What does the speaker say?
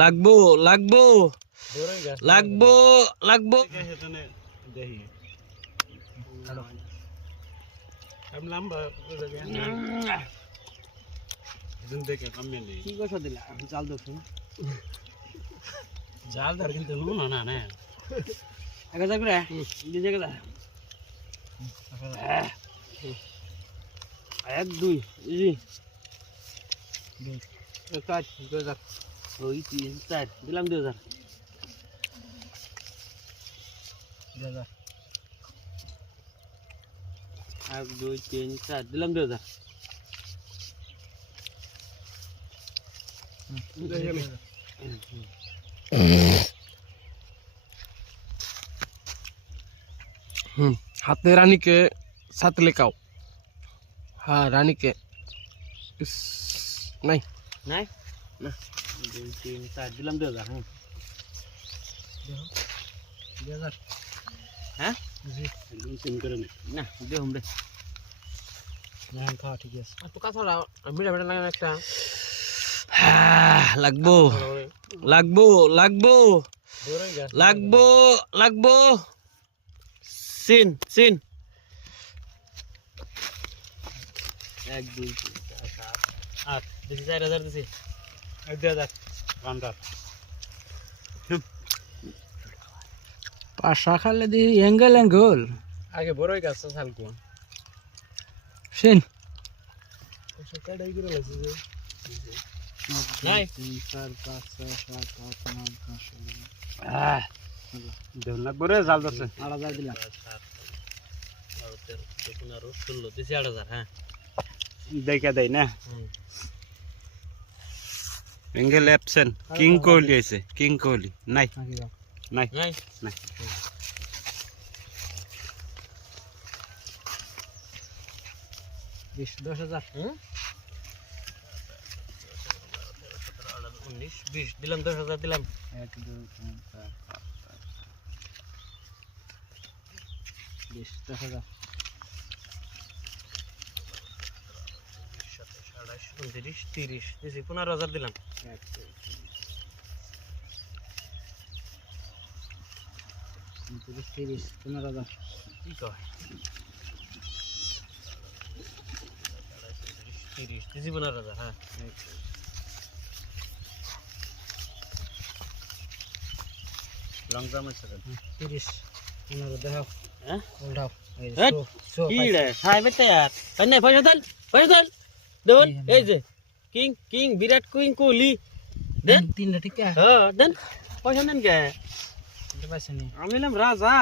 লাগবো লাগবো লাগবো লাগবো কি কথা দিলা জাল দেখুন জাল ধর কিন্তু নুন না না এক হাজার করে দিতে গেলা এক দুই চার 2000 ওই 3 4 দিলাম 2000 এক দুই 3 4 দিলাম 2000 हाथ में रानी के साथ लेकर आओ। हाँ रानी के नहीं नहीं ना 2 3 4 दिलाम 2000 हाँ 2000 हाँ जी एकदम सिम करे ना दे हम दे ना खा ठीक है तो का थोड़ा मिला मिला लगा একটা লাগবো লাগবো লাগবো লাগবো লাগবো সিন সিন 1 2 3 4 7 8 দিছি 4000 দিছি 2000 কাউন্টার পাশা খালে দি অ্যাঙ্গেল আগে বড়ই গাছ সালকো শিন কাটাই করে লাগছে যে নাই 3 4 5 6 7 8 9 10 আহ দেন লাগবো রে জাল ধরছে 8000 দিলাম 15 16 দিছি 8000 হ্যাঁ দেখা দেয় না এঙ্গেল অ্যাবসেন্ট কিং কোহলি আছে কিং কোহলি নাই নাই নাই নাই 10000 19 20 দিলাম 10000 দিলাম 1 2 3 4 5 10000 30 দিছি 15000 দিলাম 30 15000 কি কয় 30 দিছি 15000 হ্যাঁ লং টার্ম আছে 30 15 দাও হ্যাঁ উল্টাও এই হ্যাঁ কি রে খাই বেটা यार কন্যা পয়সা দল দেন এই যে কিং বিরাট কোহলি দেন তিনটা ঠিক আছে হ্যাঁ দেন পয়সা দেন কে পাইছেন আমি নাম রাজা